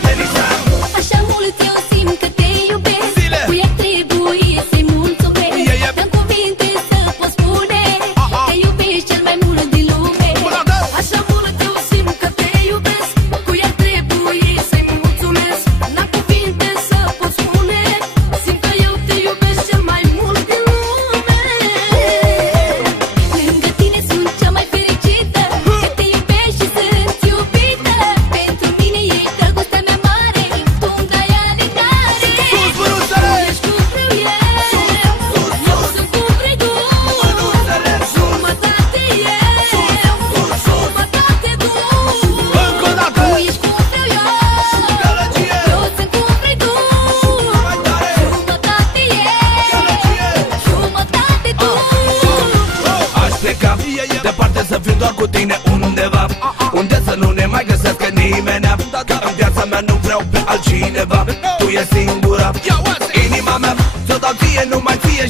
Denisa, Denisa. Așa mult eu simt că te iubesc. Cu ea trebuie să-i mulțumesc. Dă-mi cuvinte să pot spune că iubești cel mai mult din lume. Așa mult eu simt că te iubesc. Cu ea trebuie să-i mulțumesc. N-am cuvinte să pot spune. Simt că eu te iubesc cel mai mult din lume. Lângă tine sunt cea mai fericită, că te iubești și sunt iubită. Pentru mine e dragostea mea mare, tu-mi dai alicare. Ești cum vreau eu, eu sunt cum vrei tu. Jumătate eu, jumătate tu. Tu ești cum vreau eu, eu sunt cum vrei tu. Jumătate eu, jumătate tu. Aș pleca departe să fiu doar cu tine undeva, unde să nu ne mai găsească nimeni. Că în viața mea nu vreau pe altcineva. Tu ești singura, inima mea ți-o dau ție, numai ție.